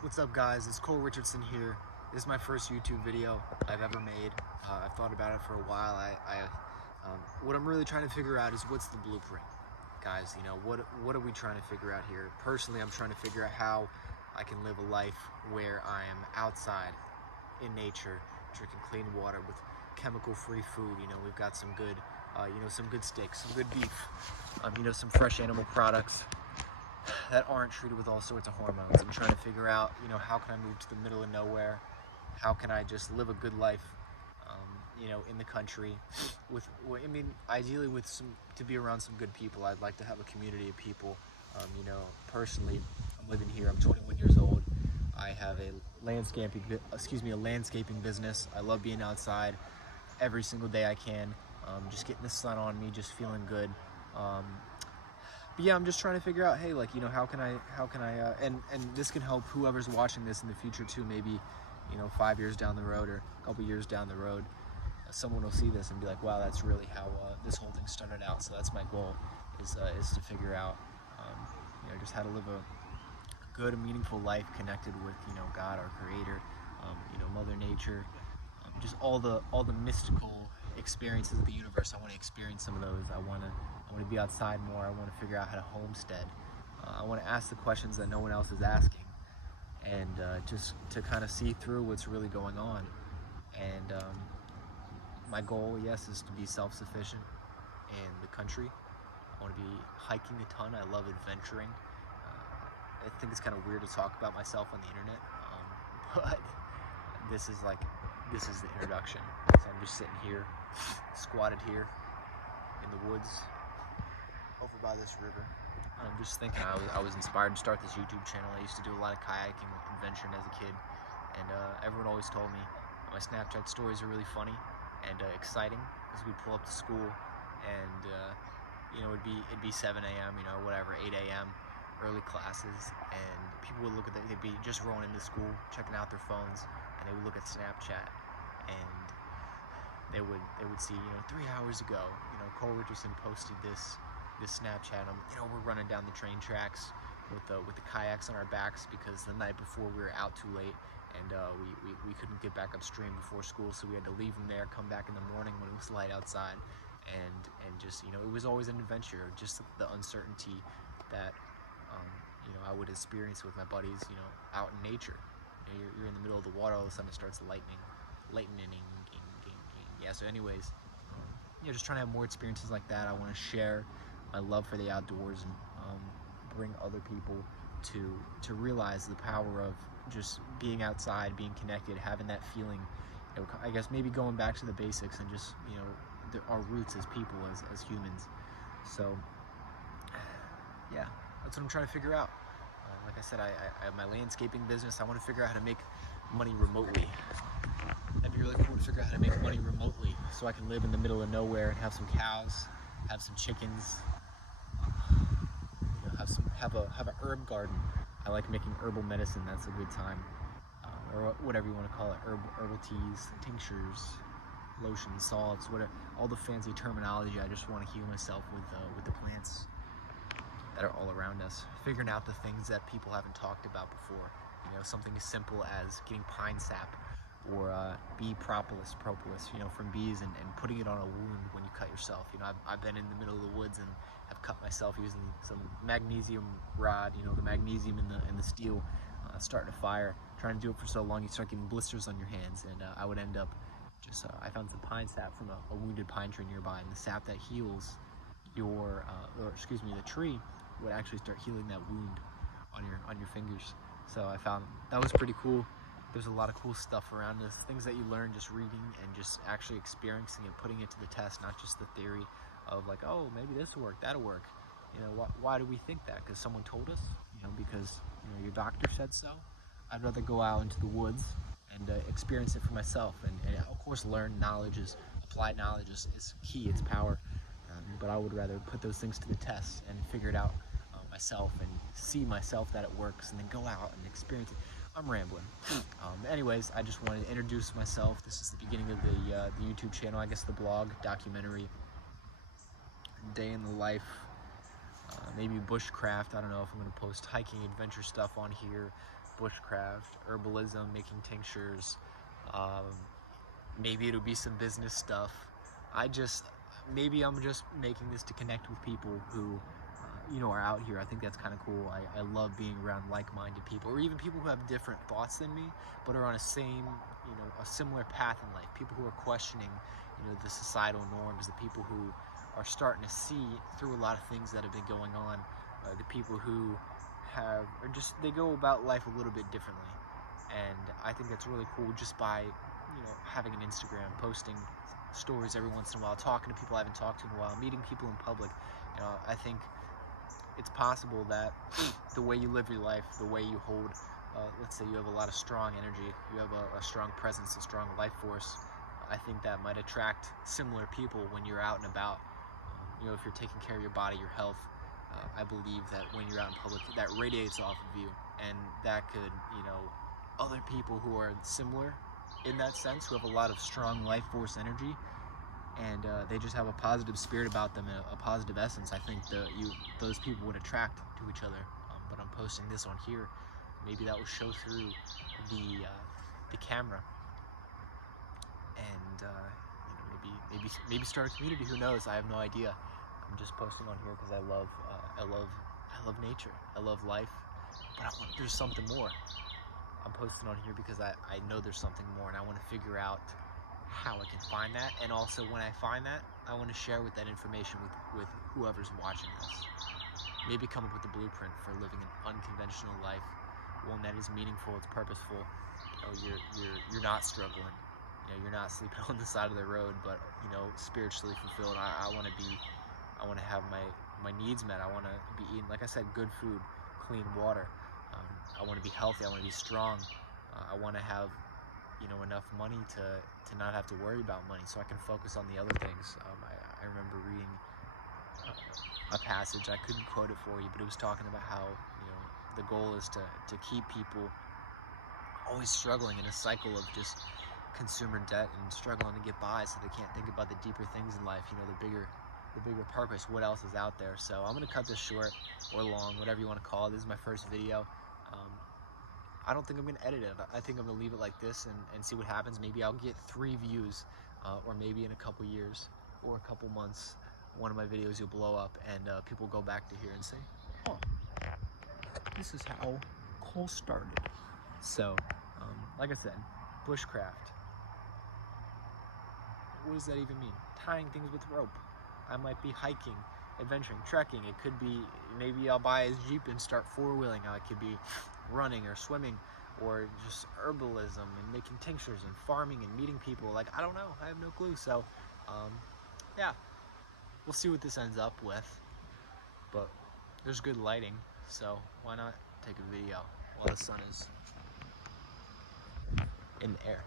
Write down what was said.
What's up, guys? It's Cole Richardson here. This is my first YouTube video I've ever made. I've thought about it for a while. What I'm really trying to figure out is what's the blueprint, guys. You know, what are we trying to figure out here? Personally, I'm trying to figure out how I can live a life where I am outside in nature, drinking clean water with chemical-free food. You know, we've got some good, some good steaks, some good beef. Some fresh animal products that aren't treated with all sorts of hormones. I'm trying to figure out, how can I move to the middle of nowhere? How can I just live a good life, in the country ideally to be around some good people. I'd like to have a community of people. Personally, I'm living here. I'm 21 years old. I have a landscaping business. I love being outside every single day I can. Just getting the sun on me, just feeling good. But yeah, I'm just trying to figure out, hey, how can I, and this can help whoever's watching this in the future too. Maybe, 5 years down the road or a couple years down the road, someone will see this and be like, wow, that's really how this whole thing started out. So that's my goal, is to figure out, just how to live a good and meaningful life connected with, God, our Creator, Mother Nature, just all the mystical experiences of the universe. I want to experience some of those. I want to be outside more. I want to figure out how to homestead. I want to ask the questions that no one else is asking, and just to kind of see through what's really going on. And my goal, yes, is to be self-sufficient in the country. I want to be hiking a ton. I love adventuring. I think it's kind of weird to talk about myself on the internet, but this is the introduction. So I'm just sitting here, squatted here in the woods over by this river. I'm just thinking I was inspired to start this YouTube channel. I used to do a lot of kayaking and adventuring as a kid, and everyone always told me my Snapchat stories are really funny and exciting, because we'd pull up to school and it'd be 7 a.m. 8 a.m. early classes, and people would look at they'd be just rolling into school, checking out their phones, and they would look at Snapchat, and they would see, 3 hours ago, Cole Richardson posted this Snapchat. We're running down the train tracks with the kayaks on our backs, because the night before we were out too late, and we couldn't get back upstream before school, so we had to leave them there, come back in the morning when it was light outside, and just, it was always an adventure, just the uncertainty that I would experience with my buddies, out in nature. You're in the middle of the water, all of a sudden it starts lightning. Yeah, so anyways, just trying to have more experiences like that. I want to share my love for the outdoors, and bring other people to realize the power of just being outside, being connected, having that feeling, I guess maybe going back to the basics, and just, our roots as people, as humans. So yeah, that's what I'm trying to figure out. Like I said, I have my landscaping business. I want to figure out how to make money remotely. That'd be really cool to figure out how to make money remotely, so I can live in the middle of nowhere and have some cows, have some chickens, have an herb garden. I like making herbal medicine. That's a good time, or whatever you want to call it. Herbal teas, tinctures, lotions, salts, whatever. All the fancy terminology. I just want to heal myself with the plants that are all around us. Figuring out the things that people haven't talked about before. Something as simple as getting pine sap, or bee propolis, from bees, and putting it on a wound when you cut yourself. I've been in the middle of the woods and have cut myself using some magnesium rod, the magnesium in the steel, starting a fire. Trying to do it for so long, you start getting blisters on your hands, and I would end up just, I found some pine sap from a wounded pine tree nearby, and the sap that heals the tree would actually start healing that wound on your fingers. So I found that was pretty cool. There's a lot of cool stuff around this, things that you learn just reading and just actually experiencing it, putting it to the test, not just the theory of like, oh, maybe this will work, that'll work. Why do we think that? Because someone told us, because your doctor said so. I'd rather go out into the woods and experience it for myself, and of course learn knowledge applied knowledge is key, it's power. But I would rather put those things to the test and figure it out myself, and see myself that it works, and then go out and experience it. I'm rambling. Anyways, I just wanted to introduce myself. This is the beginning of the YouTube channel, I guess the blog, documentary, day in the life, maybe bushcraft. I don't know if I'm going to post hiking adventure stuff on here, bushcraft, herbalism, making tinctures. Maybe it'll be some business stuff. Maybe I'm just making this to connect with people who, are out here. I think that's kind of cool. I love being around like-minded people, or even people who have different thoughts than me, but are on a similar path in life. People who are questioning, the societal norms, the people who are starting to see through a lot of things that have been going on, the people who they go about life a little bit differently. And I think that's really cool, just by, having an Instagram, posting stories every once in a while, talking to people I haven't talked to in a while, meeting people in public. I think it's possible that the way you live your life, the way you hold, let's say you have a lot of strong energy, you have a strong presence, a strong life force, I think that might attract similar people when you're out and about. If you're taking care of your body, your health, I believe that when you're out in public, that radiates off of you, and that could, other people who are similar in that sense, who have a lot of strong life force energy, and they just have a positive spirit about them, and a positive essence, I think those people would attract to each other. But I'm posting this on here. Maybe that will show through the camera, and maybe start a community. Who knows? I have no idea. I'm just posting on here because I love nature. I love life, but there's something more. I'm posting on here because I know there's something more, and I want to figure out how I can find that. And also, when I find that, I want to share that information with whoever's watching this. Maybe come up with a blueprint for living an unconventional life, one that is meaningful, it's purposeful. You're not struggling. You're not sleeping on the side of the road, but spiritually fulfilled. I want to have my needs met. I want to be eating, like I said, good food, clean water. I want to be healthy. I want to be strong. I want to have, enough money to not have to worry about money, so I can focus on the other things. I remember reading a passage. I couldn't quote it for you, but it was talking about how the goal is to keep people always struggling in a cycle of just consumer debt and struggling to get by, so they can't think about the deeper things in life. The bigger purpose, what else is out there. So I'm going to cut this short or long, whatever you want to call it. This is my first video. I don't think I'm going to edit it. I think I'm going to leave it like this and see what happens. Maybe I'll get 3 views, or maybe in a couple years or a couple months, one of my videos will blow up, and people go back to here and say, oh, this is how Cole started. So, like I said, bushcraft. What does that even mean? Tying things with rope. I might be hiking, adventuring, trekking. It could be, maybe I'll buy a Jeep and start 4-wheeling. It could be running or swimming, or just herbalism and making tinctures and farming and meeting people. I don't know. I have no clue. So, yeah, we'll see what this ends up with. But there's good lighting, so why not take a video while the sun is in the air.